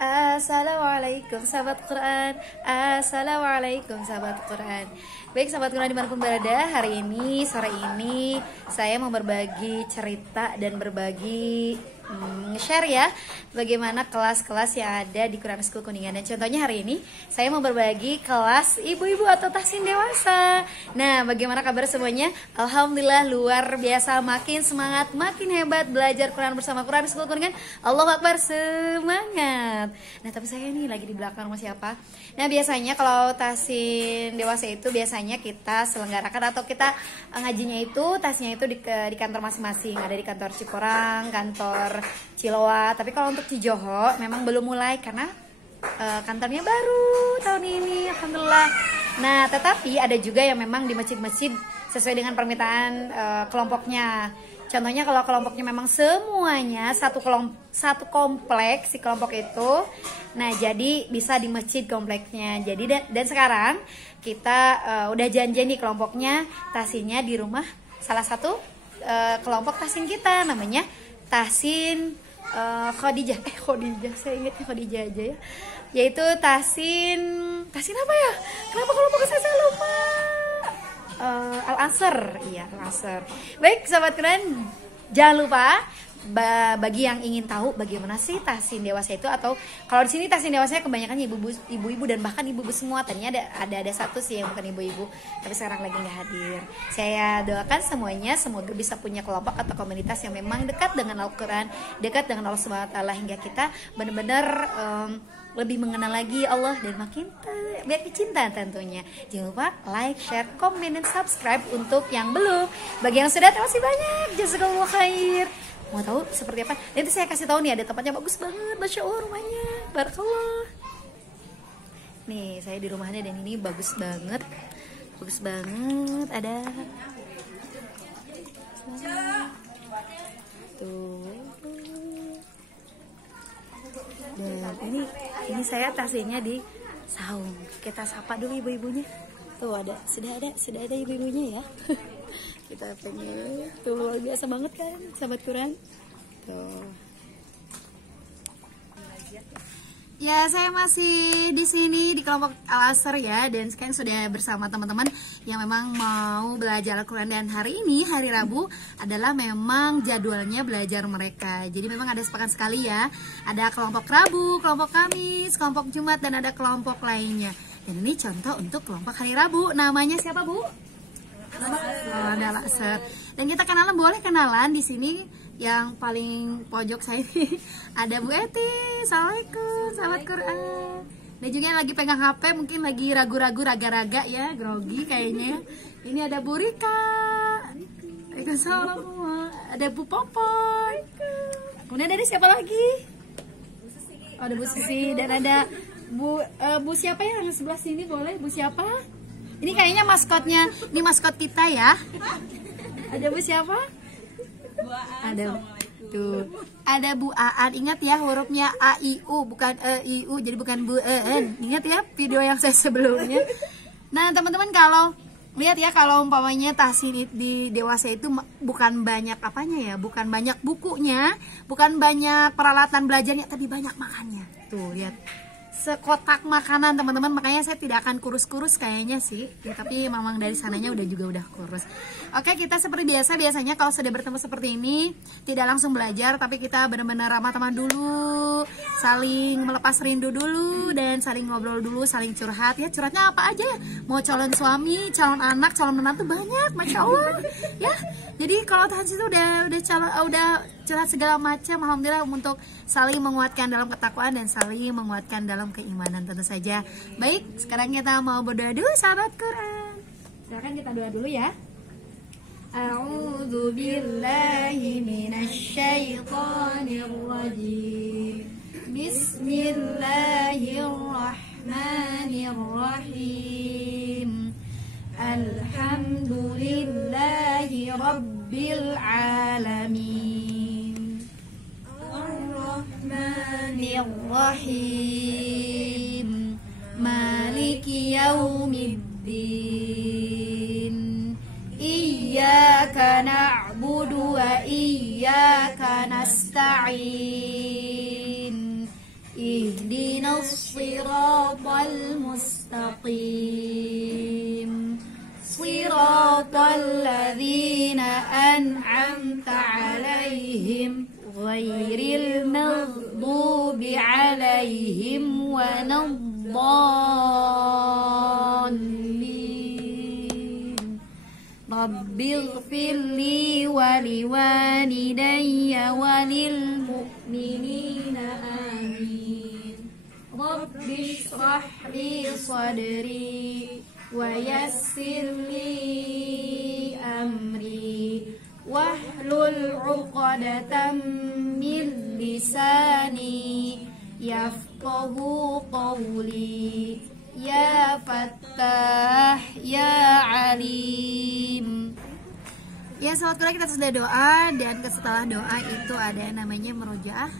Assalamualaikum sahabat Quran. Assalamualaikum sahabat Quran. Baik sahabat Quran dimanapun berada, hari ini, sore ini saya mau berbagi cerita dan berbagi share ya bagaimana kelas-kelas yang ada di Quran School Kuningan. Dan contohnya hari ini saya mau berbagi kelas ibu-ibu atau tahsin dewasa. Nah, bagaimana kabar semuanya? Alhamdulillah luar biasa, makin semangat, makin hebat belajar Quran bersama Quran School Kuningan. Allahu Akbar, semangat. Nah, tapi saya ini lagi di belakang rumah siapa? Nah, biasanya kalau tahsin dewasa itu biasanya kita selenggarakan atau kita ngajinya itu tasnya itu di kantor masing-masing. Ada di kantor Cikorang, kantor Ciloa. Tapi kalau untuk Cijoho memang belum mulai karena kantornya baru tahun ini, alhamdulillah. Nah, tetapi ada juga yang memang di masjid-masjid sesuai dengan permintaan kelompoknya. Contohnya kalau kelompoknya memang semuanya satu kompleks si kelompok itu, nah jadi bisa di masjid kompleknya. Jadi dan sekarang kita udah janji nih kelompoknya tahsinnya di rumah salah satu kelompok tahsin kita, namanya tahsin Khadijah. Khadijah, saya ingatnya Khadijah aja ya. Yaitu tahsin apa ya? Kenapa kelompok saya lupa? Al-Ansar, iya Al-Ansar. Baik sahabat keren, jangan lupa bagi yang ingin tahu bagaimana sih tahsin dewasa itu, atau kalau di sini tahsin dewasanya kebanyakan ibu-ibu dan bahkan ibu-ibu semua. Tadinya ada satu sih yang bukan ibu-ibu, tapi sekarang lagi nggak hadir. Saya doakan semuanya semoga bisa punya kelompok atau komunitas yang memang dekat dengan Al-Quran, dekat dengan Allah Subhanahu Wa Taala, hingga kita benar-benar lebih mengenal lagi Allah dan makin cinta tentunya. Jangan lupa like, share, komen, dan subscribe untuk yang belum. Bagi yang sudah, terima kasih banyak. Jazakallahu khair. Mau tahu seperti apa? Nanti saya kasih tahu nih, ada tempatnya bagus banget, masya Allah rumahnya, barakallah. Nih saya di rumahnya dan ini bagus banget, ada tuh. Dan ini saya tahsinnya di saung. Kita sapa dulu ibu-ibunya. Tuh sudah ada ibu-ibunya ya. Kita pengen tuh luar biasa banget kan sahabat Quran. Tuh. Ya, saya masih di sini di kelompok Al-Asr ya, dan sekarang sudah bersama teman-teman yang memang mau belajar Al-Quran. Dan hari ini hari Rabu adalah memang jadwalnya belajar mereka. Jadi memang ada sepekan sekali ya. Ada kelompok Rabu, kelompok Kamis, kelompok Jumat, dan ada kelompok lainnya. Dan ini contoh untuk kelompok hari Rabu. Namanya siapa, Bu? Ada Al-Asr. Dan kita boleh kenalan di sini. Yang paling pojok saya ini ada Bu Eti. Assalamualaikum sahabat Quran. Dan juga yang lagi pegang HP, mungkin lagi ragu-ragu, raga-raga ya, grogi kayaknya. Ini ada Bu Rika. Waalaikumsalam. Ada Bu Popoy. Kemudian ada siapa lagi? Oh, ada Bu Susi. Dan ada Bu siapa ya yang sebelah sini, boleh? Bu siapa? Ini kayaknya maskotnya. Ini maskot kita ya. Ada Bu siapa? Ada tuh, ada Bu Aan. Ingat ya hurufnya A I U bukan E I U, jadi bukan Bu En. Ingat ya video yang saya sebelumnya. Nah teman-teman, kalau lihat ya, kalau umpamanya tahsin di dewasa itu bukan banyak apanya ya, bukan banyak bukunya, bukan banyak peralatan belajarnya, tapi banyak makannya. Tuh lihat, sekotak makanan teman-teman, makanya saya tidak akan kurus-kurus kayaknya sih ya, tapi memang dari sananya udah kurus. Oke, kita seperti biasanya kalau sudah bertemu seperti ini tidak langsung belajar, tapi kita benar-benar ramah tamah dulu, saling melepas rindu dulu, dan saling ngobrol dulu, saling curhat ya. Curhatnya apa aja ya, mau calon suami, calon anak, calon menantu, banyak, masya Allah ya. Jadi kalau tahsin itu udah curhat segala macam, alhamdulillah, untuk saling menguatkan dalam ketakwaan dan saling menguatkan dalam keimanan tentu saja. Baik, sekarang kita mau berdoa dulu sahabat Quran. Silakan kita doa dulu ya. A'udzu billahi minasyaitonir rajim. Bismillahirrahmanirrahim. Alhamdulillahi rabbil alamin. Ar-Rahmanir-Rahim. Maliki yaumiddin. Iyyaka na'budu wa iyyaka nasta'in. ihdinas siratal mustaqim siratal ladzina an'amta 'alaihim ghairil maghdubi 'alaihim waladdallin. Rabbighfir li wa liwalidayya walil mu'minina amin. Rabbishrah li sadri wa yassir li amri wahlul 'uqdatam min lisani yafqahu qawli ya Fattah ya Alim. Ya, sahabat Quran, kita sudah doa, dan setelah doa itu ada yang namanya merojaah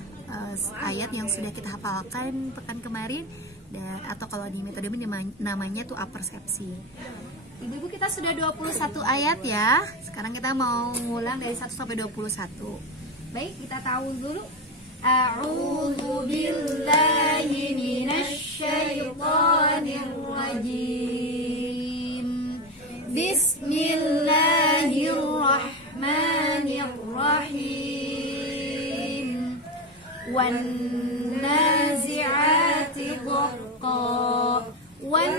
ayat yang sudah kita hafalkan pekan kemarin, dan atau kalau di metode namanya tuh apersepsi. Ibu-ibu, kita sudah 21 ayat ya. Sekarang kita mau ngulang dari 1 sampai 21. Baik, kita tahu dulu. A'udzu billahi minasy syaithanir rajim. Bismillahirrahmanirrahim. Wan nazi'ati gharqa wan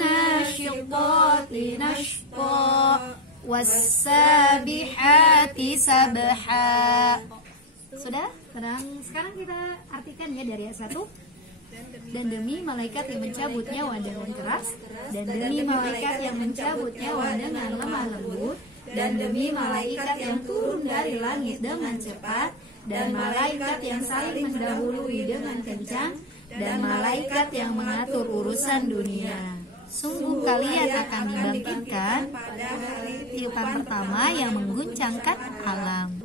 nasyiqati nashqa was-sabihati sabha. Sudah? Sekarang kita artikan ya dari ayat 1. Dan demi malaikat yang mencabut nyawa dengan keras, dan demi malaikat yang mencabut nyawa dengan lemah lembut, dan demi malaikat yang turun dari langit dengan cepat, dan malaikat yang saling mendahului dengan kencang, dan malaikat yang mengatur urusan dunia. Sungguh kalian akan dibangkitkan pada hari tiupan pertama yang mengguncangkan alam.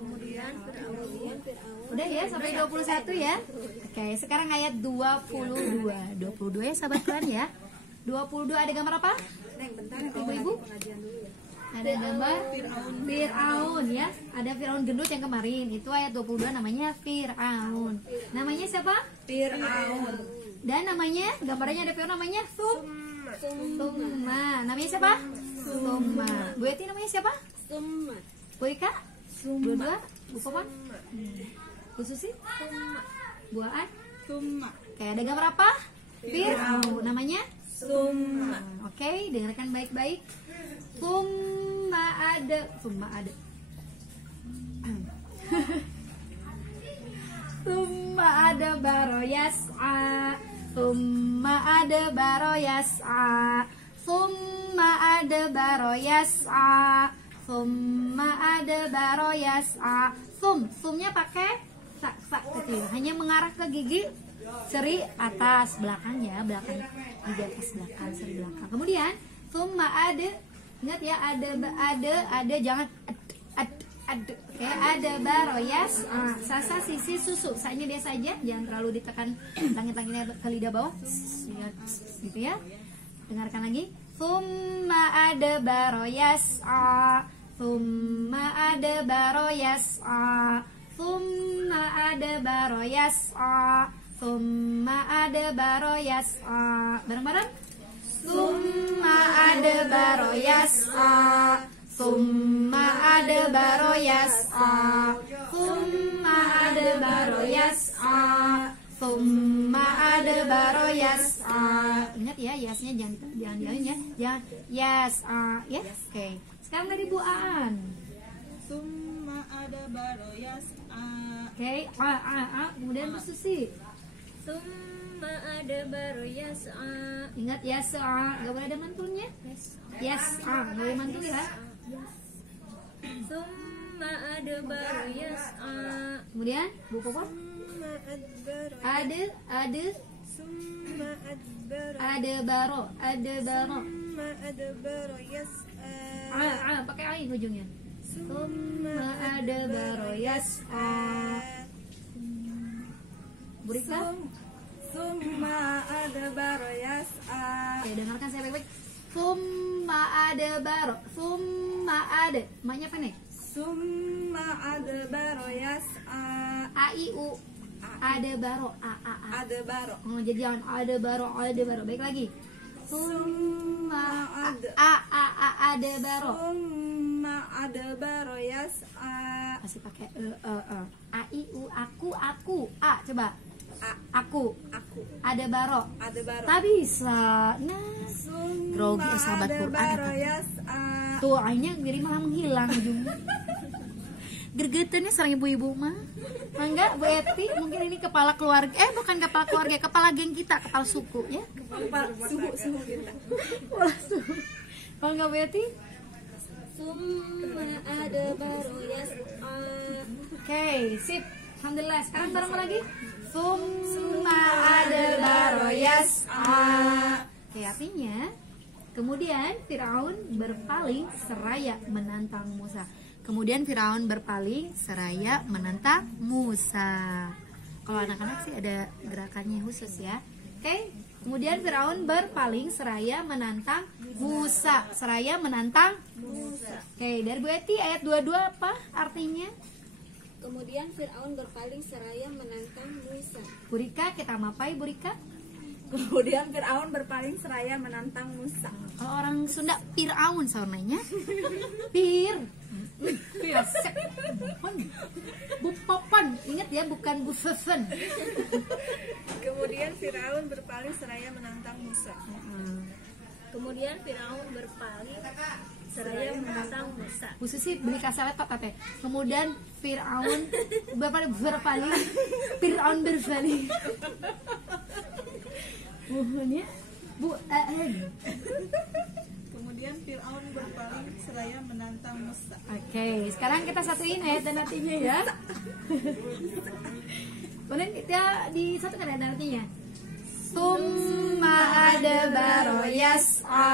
Udah ya, sampai 21 ya. Oke, sekarang ayat 22. 22 ya sahabat Quran ya. 22 ada gambar apa? Ibu-ibu? Ada gambar Fir'aun ya. Ada Fir'aun gendut yang kemarin. Itu ayat 22 namanya Fir'aun. Namanya siapa? Fir'aun. Dan namanya, gambarnya ada Fir'aun namanya Summa. Namanya siapa? Summa. Bu Eti namanya siapa? Summa. Bu Ika? Dua-dua? Bu Popon? Bu Susi? Bu Aan? Summa. Oke, ada gambar apa? Fir'aun. Namanya? Summa. Oke, dengarkan baik-baik. Summa ada. Summa baro yas'a. Summa ada baro yas'a. Summa ada baro yas'a. Summa ada baro yas'a. Sumnya pakai sak kecil, hanya mengarah ke gigi seri atas belakang ya, belakang gigi atas belakang, seri belakang. Kemudian summa ada, ingat ya, ada jangan oke, ada baroyas, sasa sisi susu, sanya biasa aja, jangan terlalu ditekan langit-langitnya ke lidah bawah, gitu ya. Dengarkan lagi. Summa ada baroyas, summa ada baroyas, summa ada baroyas, summa ada baroyas, bareng-bareng. Summa ada baroyas, summa ada baroyas, summa ada baroyas, summa ada baroyas. Ingat ya, yasnya jangan ya, jangan yas, ya. Oke. Sekarang dari Bu Aan. Summa ada baroyas. Oke, kemudian Bu Susi. Summa ada baroyas. Ingat yas, nggak boleh ada mantulnya. Yes, nggak boleh mantul ya. Summa ada baroyas. Kemudian Bu Popon. Ada Summa adbaro. ada baro. Summa adbaro yas'a. Pakai ain ujungnya. Summa ada baro yas'a. Bu Rika. Summa adbaro yas'a. Oke, dengarkan saya baik-baik. Summa ada baro. Summa ada. Maknya apa nih? Summa adbaro yas'a. A I U. Ada baro. A. Adbaro. Oh, jadi jangan ada baro. Baik lagi. Summa Ada baro. Summa adbaro yas'a. Masih pakai A I U aku. A coba. Aku. Ada baro. Adbaro. Tak bisa. Nah, grogi ya, sahabat Quran. Adbaro yas'a. Tuh, akhirnya diri malah menghilang ujungnya. Gergetannya serang ibu-ibu mah. Enggak, Bu Eti, mungkin ini kepala keluarga. Bukan kepala keluarga, kepala geng kita, kepala suku ya. Suhu kita. Kepala suku. Kalau enggak Bu Eti? Summa adbaro yas'a. Oke, sip. Alhamdulillah. Sekarang bareng lagi. Summa adbaro yas'a. Oke, artinya kemudian Firaun berpaling seraya menantang Musa. Kemudian Firaun berpaling seraya menantang Musa. Kalau anak-anak sih ada gerakannya khusus ya. Oke. Kemudian Firaun berpaling seraya menantang Musa. Seraya menantang Musa. Oke, dari Bu Eti ayat 22 apa artinya? Kemudian Fir'aun berpaling seraya menantang Musa. Burika, kita mapai Burika. Kemudian Fir'aun berpaling seraya menantang Musa. Kalau orang Sunda Firaun saunanya. Pir. Pirasek. Bu Papan, ingat ya, bukan Bu Fefen. Kemudian Fir'aun berpaling seraya menantang Musa. Kemudian Fir'aun berpaling seraya menantang Musa. Bu Susi beli kasalet Pak Tate. Kemudian Fir'aun berpaling. Fir'aun berpaling. Mohonnya Bu Kemudian Fir'aun berpaling seraya menantang Musa. Oke, sekarang kita satuin ayat dan artinya ya. Kemudian kita disatukan ayat dan artinya. Summa adbaro yas'a.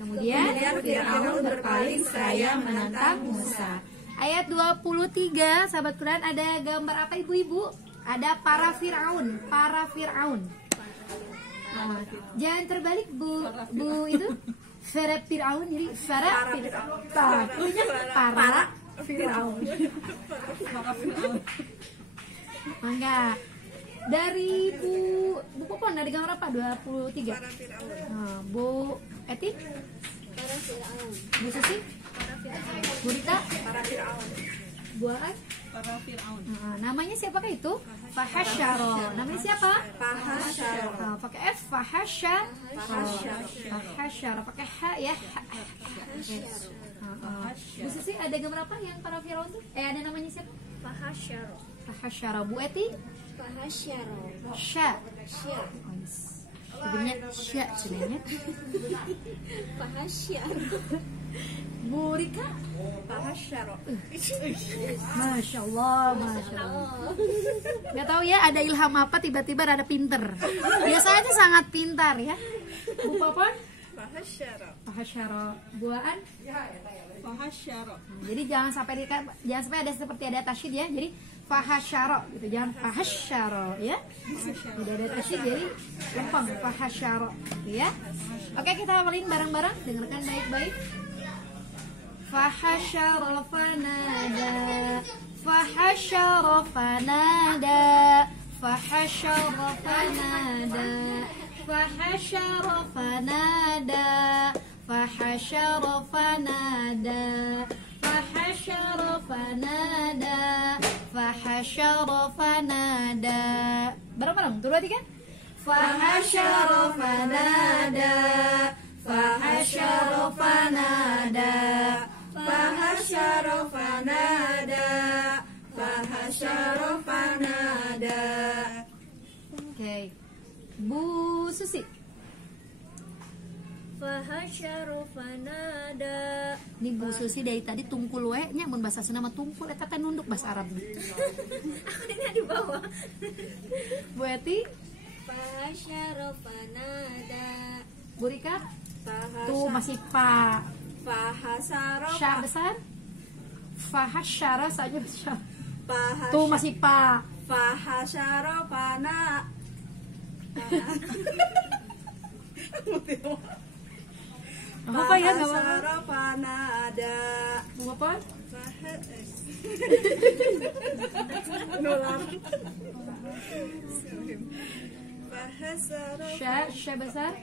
Kemudian Fir'aun berpaling seraya menantang Musa. Ayat 23, sahabat Quran, ada gambar apa ibu-ibu? Ada para Fir'aun. Jangan terbalik Bu itu. Para Fir'aun, jadi para Fir'aun. Enggak. Dari Bu Popon dari gambar apa? 23. Para Fir'aun. Bu Eti? Para Fir'aun. Bu Susi? Bu Rita? Para Fir'aun. Bu Ai? Para Fir'aun. Namanya siapakah itu? Fahasyaro. Namanya siapa? Fahasyaro. Pakai F. Fahasyaro. Pakai H ya. Bu Susi ada gambar apa yang para Fir'aun tuh? Ada namanya siapa? Fahasyaro. Fahasyaro. Bu Eti? Fahasyaro. Sya. Sya. Sebenarnya Sya sebenarnya. Fahasyaro. Bu Rika? Fahasyaro. Masya Allah. Gak tahu ya ada ilham apa tiba-tiba ada pinter. Biasanya sangat pintar ya. Bu Popon? Fahasyaro. Buaan? Fahasyaro. Jadi jangan sampai ada seperti ada tasyid ya. Jadi fahasyaro gitu. Jangan fahasyaro ya. Tidak ada tasyid jadi lempeng fahasyaro gitu ya. Oke, kita hafalin bareng-bareng. Dengarkan baik-baik. Fahasyaro fanada. Fahasyaro fanada. Fahasyaro fanada. Fahasyaro fanada. Fahasyaro fanada. Fahasyaro fanada. Fahasyaro fanada. Bareng-bareng, 2, 3. Fahasyaro fanada. Fahasyaro fanada. Fahasyaro fanada. Fahasyaro fanada. Oke. Bu Susi. Fahasyaro fanada. Ini Bu Susi dari tadi tungkul we nya mun bahasa Sunda mah tungkul eta teh nunduk bahasa Arab. Aku dengar di bawah. Bu Eti, Fahasyaro fanada. Bu Rika, tuh masih pa. Fahasyaro. Sya besar. Fahasyara saja besar. Fahasyaro. Tuh masih pa. Fahasyaro fana. Apa ya enggak apa-apa. Fahasyaro fanada. Mau apa? Nular. Sya besar.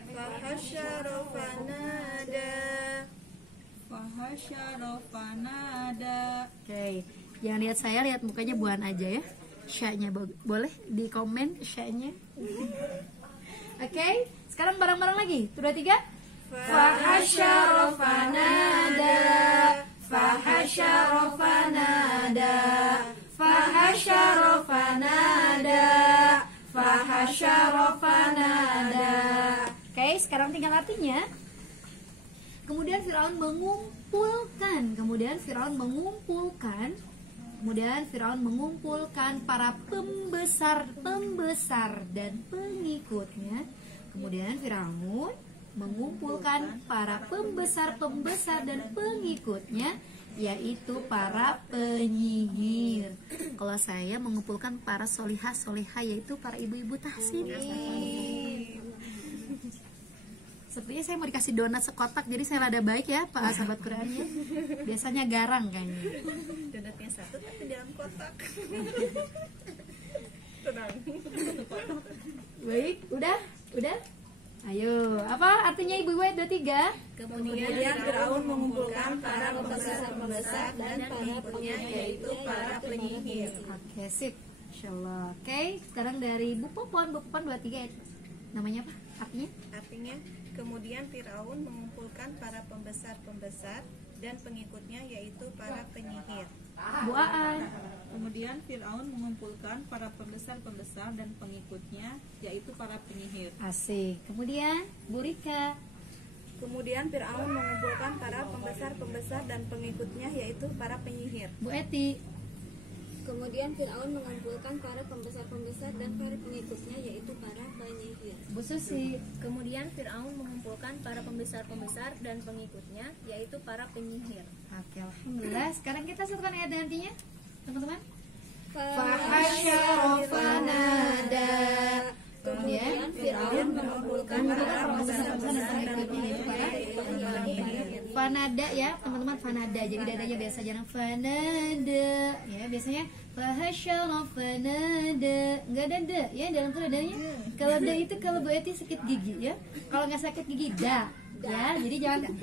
Oke, jangan lihat saya, lihat mukanya Buan aja ya. Sya-nya boleh di komen Sya-nya. Oke, sekarang bareng-bareng lagi. 1, 2, 3. Fahasyara fanada, fahasyara fanada, fahasyara fanada, fahasyara fanada. Oke, sekarang tinggal artinya. Kemudian Firaun mengumpulkan, para pembesar dan pengikutnya. Kemudian Firaun mengumpulkan para pembesar dan pengikutnya, yaitu para penyihir. Kalau saya mengumpulkan para solihah, yaitu para ibu-ibu tahsin. Sepertinya saya mau dikasih donat sekotak, jadi saya rada baik ya Pak sahabat Qurannya. Biasanya garang kayaknya. Donatnya satu tapi dalam kotak. Baik, udah? Ayo, apa artinya Ibu-ibu 2, 3? Kemudian Firaun mengumpulkan para pembesar dan pengikutnya, yaitu para penyihir. Oke, sip. Insyaallah. Oke, sekarang dari Bu Popon 2, 3 ya. Namanya apa? Artinya, kemudian Firaun mengumpulkan para pembesar dan pengikutnya, yaitu para penyihir. Bu Aan. Kemudian Firaun mengumpulkan para pembesar dan pengikutnya, yaitu para penyihir. Asik. Kemudian Bu Rika. Kemudian Firaun mengumpulkan para pembesar dan pengikutnya, yaitu para penyihir. Bu Eti. Kemudian Firaun mengumpulkan para pembesar dan para pengikutnya, yaitu para penyihir. Bu Susi. Kemudian Firaun mengumpulkan para pembesar dan pengikutnya, yaitu para penyihir. Oke, alhamdulillah. Sekarang kita satukan ayat dan artinya, teman-teman. Fahasyara fanada. Kemudian Firaun mengumpulkan para pembesar dan pengikutnya, yaitu para penyihir. Fanada ya teman-teman, fanada. Jadi dadanya biasa jarang fanada ya, biasanya fahasyara fanada. Enggak ada da ya dalam tuh dadanya. Kalau da itu kalau Bu Eti sakit gigi ya. Kalau nggak sakit gigi da ya. Jadi jangan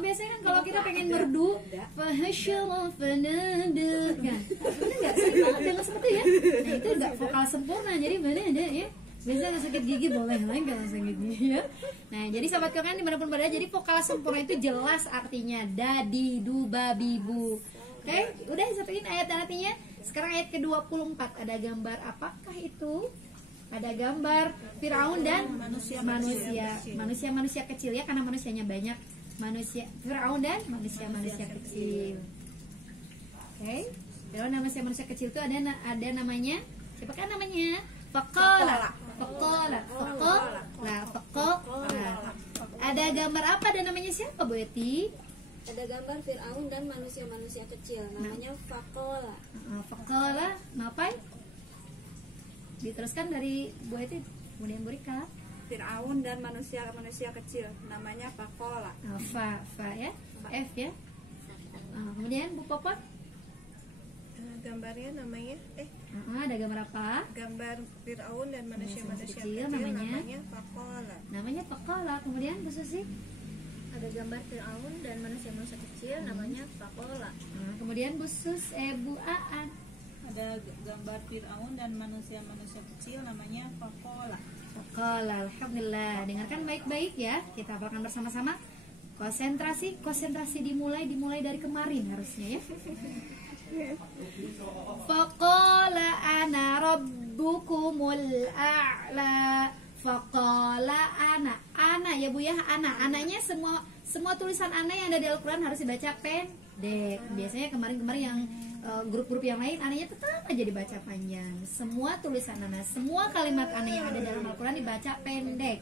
biasanya kan kalau kita pengen merdu fahasyara fanada kan. Benar enggak sih? Jangan seperti ya. Nah, itu enggak vokal sempurna. Jadi mana ada ya. Biasa nggak sakit gigi boleh lah nggak sakit gigi ya. Nah jadi sahabat Quran dimanapun berada, jadi vokal sempurna itu jelas artinya dadi du babi bu. Oke, udah satuin ayat dan artinya. Sekarang ayat ke-24 ada gambar apakah itu? Ada gambar Firaun dan manusia kecil ya, karena manusianya banyak. Firaun dan manusia kecil. Oke, dalam manusia kecil itu ada namanya. Siapakah namanya? Faqala. Ada gambar apa dan namanya siapa Bu Eti? Ada gambar Firaun dan manusia kecil, namanya Faqala. Faqala, ngapain? Diteruskan dari Bu Eti, kemudian Bu Rika. Firaun dan manusia kecil, namanya Faqala. Fa ya, F ya. Kemudian Bu Popon. Gambarnya namanya ada gambar apa? gambar Firaun dan manusia kecil, namanya Faqala. Namanya Faqala. Kemudian Bu Susi. Ada gambar Firaun dan manusia kecil, namanya Faqala. Kemudian Bu Aan. Ada gambar Firaun dan manusia kecil, namanya Faqala. Faqala, alhamdulillah. Dengarkan baik-baik ya. Kita hafalkan bersama-sama. Konsentrasi dimulai dari kemarin harusnya ya. Faqala ana rabbukumul a'la. Faqala ana ya Bu ya, ananya semua tulisan ana yang ada di Al-Qur'an harus dibaca pendek. Biasanya kemarin yang grup-grup yang lain ananya tetap aja dibaca panjang. Semua tulisan ana, semua kalimat ana yang ada dalam Al-Qur'an dibaca pendek.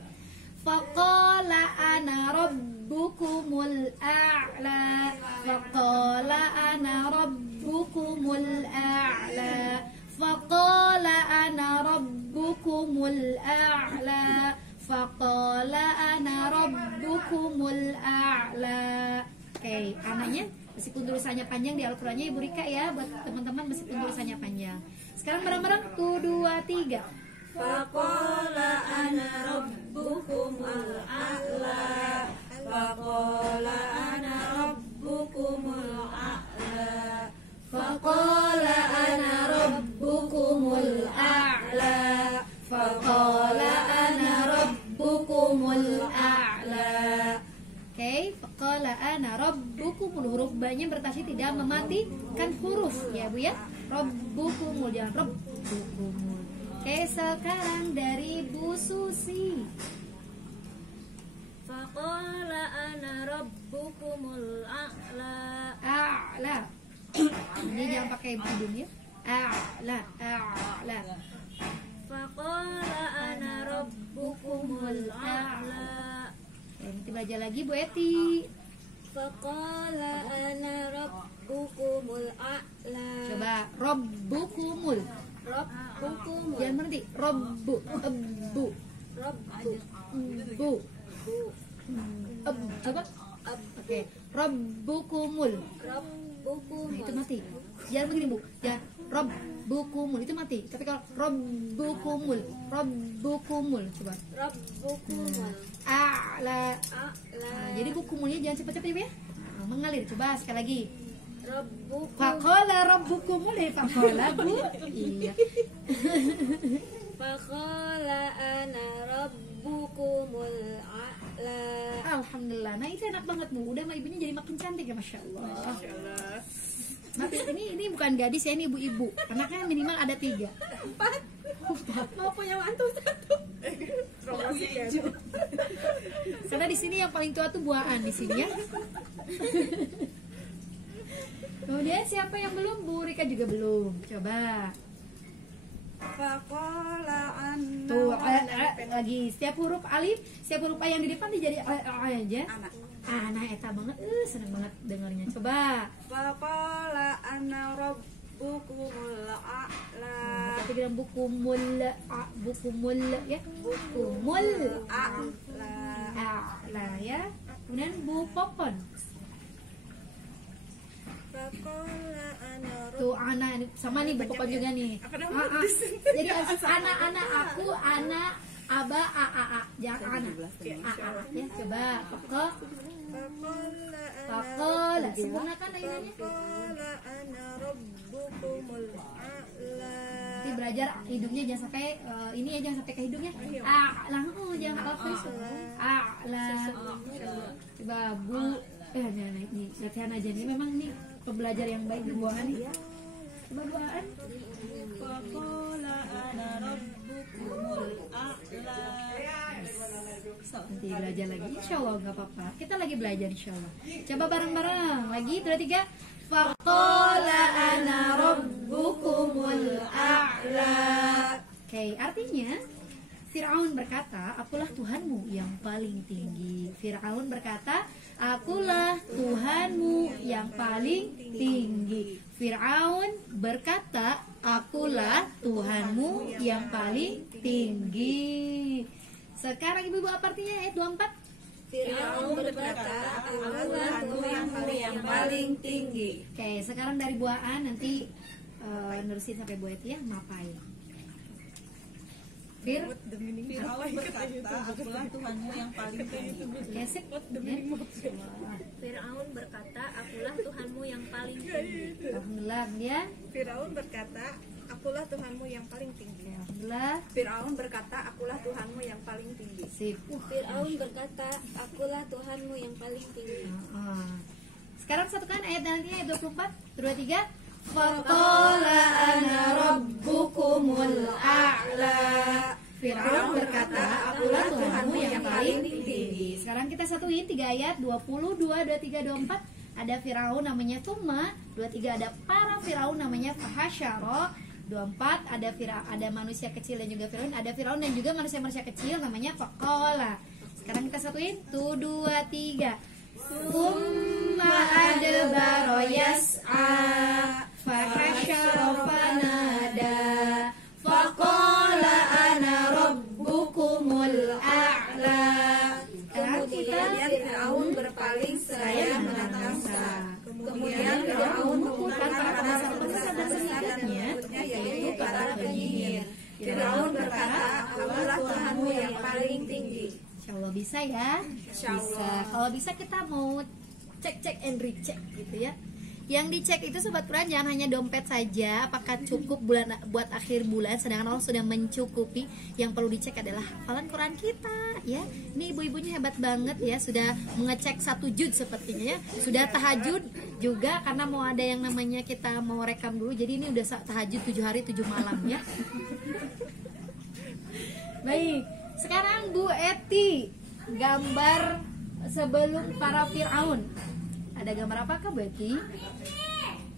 Faqala ana rabbukumul a'la. Faqala ana rabbukumul a'la. Faqala ana rabbukumul a'la. Faqala ana rabbukumul a'la. Oke, ananya Meskipun tulisannya panjang di Al-Qur'annya Ibu Rika ya, buat teman-teman meskipun tulisannya panjang. Sekarang bareng-bareng 1, 2, 3. Faqala ana rabbukumul a'la. Faqala ana rabbukumul a'la. Faqala ana rabbukumul a'la. Faqala ana rabbukumul a'la. Oke, faqala ana rabbukumul, huruf ba-nya bertasydid tidak mematikan huruf ya Bu ya. Rabbukumul, jangan rabbukumul. Oke, sekarang dari Bu Susi. Faqala ana rabbukumul a'la. A'la. Ini jangan pakai hidung ya. A'la, a'la. Faqala ana rabbukumul a'la. Oke, nanti belajar lagi Bu Eti. Faqala ana rabbukumul a'la. Coba rabbukumul. Rabbukumul. Jangan berhenti. Rabbu, ebbu, Rabbu. bu. Coba. Oke, rabbukumul. Nah, Rabbukumul. itu mati. Jangan begini Bu. Jangan rabbukumul itu mati. Tapi kalau rabbukumul, rabbukumul coba. Rabbukumul. A'la. A'la. Nah, jadi bukumulnya jangan cepat-cepat ya. Nah, mengalir. Coba sekali lagi. Rabbukum. Faqala rabbukumul ya faqala Bu. Iya. Faqala ana rabbukumul a'la. Alhamdulillah. Nah, itu enak banget Bu. Udah sama ibunya jadi makin cantik ya, Masya Allah. Mas, ini bukan gadis ya, ini ibu-ibu. Anaknya minimal ada 3. Mau punya mantu 1. Karena di sini yang paling tua tuh buaan di sini ya. Kemudian siapa yang belum? Bu Rika juga belum. Coba. Faqala ana. Tuh, lagi setiap huruf alif, setiap huruf a yang di depan dia jadi aja. Anak eta banget, seneng banget dengarnya. Coba. Faqala ana rabbukumul a'la. Kita bilang bukumul, bukumul ya. Bukumul A'la. a'la ya. Kemudian Bu Popon. Faqala ana Tuh anak sama nih Bu Popon juga nih. Jadi anak-anak aku, anak aba a jangan anak a ya. Coba pokok pokok sempurnakan ayunannya. Faqala ana rabbukumul a'la. Nanti belajar hidungnya jangan sampai ini ya, jangan sampai ke hidungnya. Langsung jangan alfis. Lah. Coba Bu nih latihan aja nih, memang nih pembelajar yang baik di buahan nih. Coba buahan. Faqala ana rabbukumul a'la. Nanti belajar lagi, insya Allah nggak apa-apa. Kita lagi belajar insya Allah. Coba bareng-bareng lagi 2, 3. Faqala ana rabbukumul a'la. Oke, artinya Fir'aun berkata, akulah Tuhanmu yang paling tinggi. Fir'aun berkata, akulah Tuhanmu yang paling tinggi. Fir'aun berkata, akulah Tuhanmu yang paling tinggi. Sekarang ibu-ibu apa artinya ayat 24? Fir'aun berkata, akulah Tuhanmu yang paling tinggi. Oke, sekarang dari buaan nanti nerusin sampai Bu Eti ya, mapai. Fir'aun berkata, akulah Tuhanmu yang paling tinggi. Gesek ya. Fir'aun berkata, akulah Tuhanmu yang paling tinggi. Alhamdulillah ya. Fir'aun berkata, akulah Tuhanmu yang paling tinggi. Alhamdulillah. Fir'aun berkata, akulah Tuhanmu yang paling tinggi. Sip. Fir'aun berkata, akulah Tuhanmu yang paling tinggi. Sekarang satukan ayat nanti ayat 24, 2, 3. Faqala ana rabbukumul a'la. Fir'aun berkata, akulah Tuhanmu yang paling tinggi. Sekarang kita satuin 3 ayat 22, 23, 24. Ada Fir'aun namanya Tuma. 23 ada para Fir'aun namanya Fahasyara. 24 ada manusia kecil dan juga Fir'aun. Ada Fir'aun dan juga manusia-manusia kecil namanya Faqala. Sekarang kita satuin 1, 2, 3. Summa adbara yas'a fahasyara fanada faqala ana rabbukumul a'la. Kemudian Fir'aun berpaling seraya menantang Musa. Kemudian yang paling tinggi. Insya Allah bisa ya. Bisa. Kalau bisa kita mau cek and recheck gitu ya. Yang dicek itu Sobat Quran jangan hanya dompet saja, apakah cukup buat akhir bulan, sedangkan Allah sudah mencukupi. Yang perlu dicek adalah hafalan Quran kita ya. Ini ibu-ibunya hebat banget ya, sudah mengecek 1 juz sepertinya ya. Sudah tahajud juga karena mau ada yang namanya kita mau rekam dulu. Jadi ini udah tahajud 7 hari 7 malam ya. Baik, sekarang Bu Eti, gambar sebelum para Fir'aun. Ada gambar apakah Bu Eti?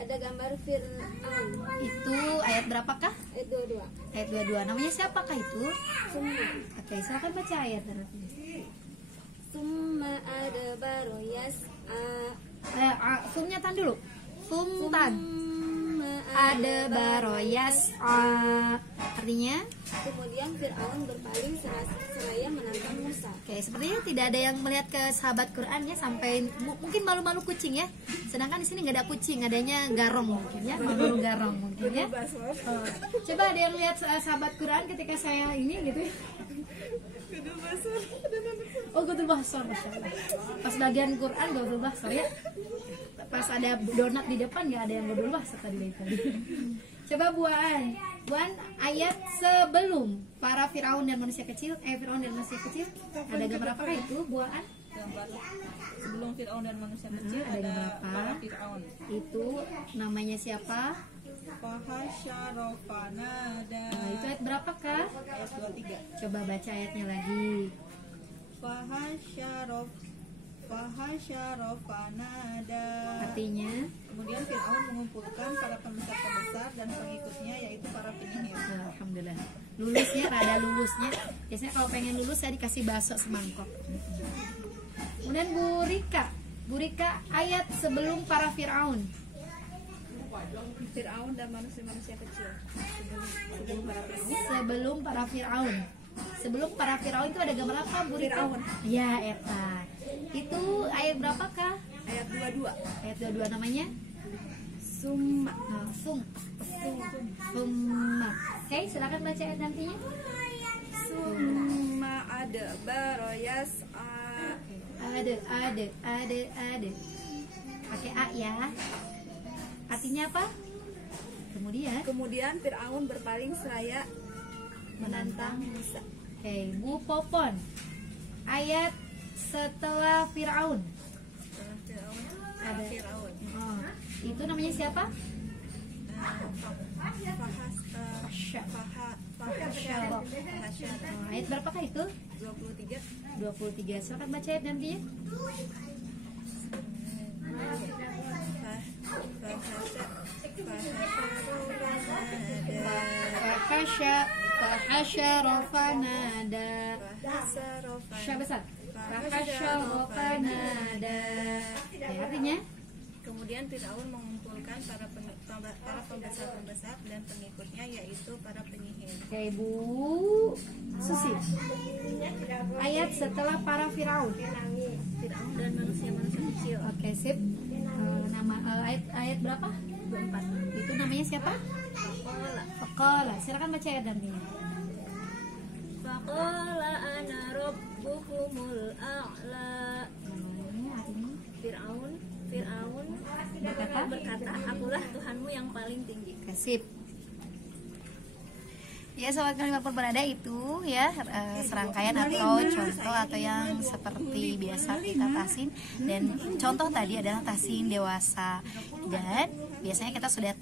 Ada gambar Fir'aun. Itu ayat berapakah? Ayat 22. Ayat 22. Namanya siapakah itu? Summa. Oke, silakan baca ayat berikutnya. Summa adbara yas'a. Sumnya tan dulu. Sumtan. Summa Ada baroyas. Artinya? Kemudian Fir'aun berpaling seraya menantang Musa. Oke, sepertinya tidak ada yang melihat ke sahabat Quran ya, sampai mungkin malu-malu kucing ya. Sedangkan di sini nggak ada kucing, adanya garong mungkin ya, malu garong mungkin ya. Coba ada yang lihat sahabat Quran ketika saya ini gitu ya. Oh, Gudul Basar, Masya Allah. Pas bagian Quran Gudul Basar ya. Pas ada donat di depan nggak ada yang Gudul Basar tadi. Coba Buan ayat sebelum para Firaun dan manusia kecil, Firaun dan manusia kecil, ada gambar apa itu Buan? Gambar sebelum Fir'aun dan manusia kecil ada gambar ada apa? para Fir'aun. Itu namanya siapa? Fahasyarofanada. Nah, itu ayat berapakah? Ayat 23. Coba baca ayatnya lagi. Fahasyarofanada. Artinya, Kemudian Fir'aun mengumpulkan para pembesar-pembesar dan pengikutnya, yaitu para penyihir. alhamdulillah. Lulusnya, rada lulusnya. Biasanya kalau pengen lulus saya dikasih bakso semangkok. Kemudian Bu Rika ayat sebelum para Firaun. Fir'aun dan manusia-manusia kecil. Sebelum para Fir'aun. Sebelum para Firaun itu ada gambar apa Bu Rika? Fir'aun. Ya, eta. Itu ayat berapakah? Ayat 22. Ayat 22 namanya? Summa. Summa. Oke, silakan baca ayat nantinya. Summa adbara yas'a. Ada. Pakai A ya. Artinya apa? Kemudian Fir'aun berpaling seraya menantang Musa. Oke, Bu Popon. Ayat setelah Firaun. Ada. Fir'aun. Oh, itu namanya siapa? Ayat berapakah itu? 23. 23. Silakan baca ayat nantinya. Fahasyarofanada. Syabasat. Fahasyarofanada. Artinya? Kemudian Fir'aun mengumpulkan para pembesar-pembesar dan pengikutnya, yaitu para penyihir. Oke, Bu Susi. Ayat setelah para Firaun. Fir'aun dan manusia-manusia kecil. Oke, sip. Ayat berapa? 24. Itu namanya siapa? Faqala. Silakan baca ayat nantinya. Faqala ana rabbukumul a'la. Artinya Fir'aun berkata, akulah Tuhanmu yang paling tinggi. Oke, sip. Ya, sobat kalimat berada itu ya serangkaian atau contoh atau yang seperti biasa kita tahsin, dan contoh tadi adalah tahsin dewasa, dan biasanya kita sudah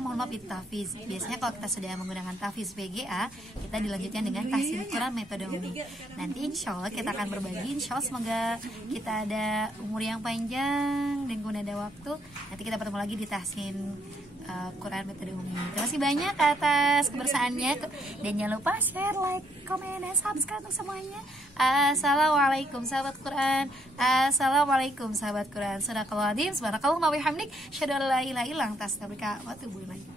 mohon maaf itu tahfiz. Biasanya kalau kita sudah menggunakan tahfiz VGA, kita dilanjutkan dengan tahsin Quran metode umi. Nanti insya Allah kita akan berbagi, insya Allah semoga kita ada umur yang panjang dan guna ada waktu, nanti kita bertemu lagi di tahsin Quran metode umi. Terima kasih banyak atas kebersamaannya, dan jangan lupa share, like, komen, dan subscribe untuk semuanya. Assalamualaikum sahabat Quran. Assalamualaikum sahabat Quran. Sadaqallahul adzim. Subhanakallahumma wa bihamdik, asyhadu an la ilaha illa anta, astaghfiruka wa atubu ilaik.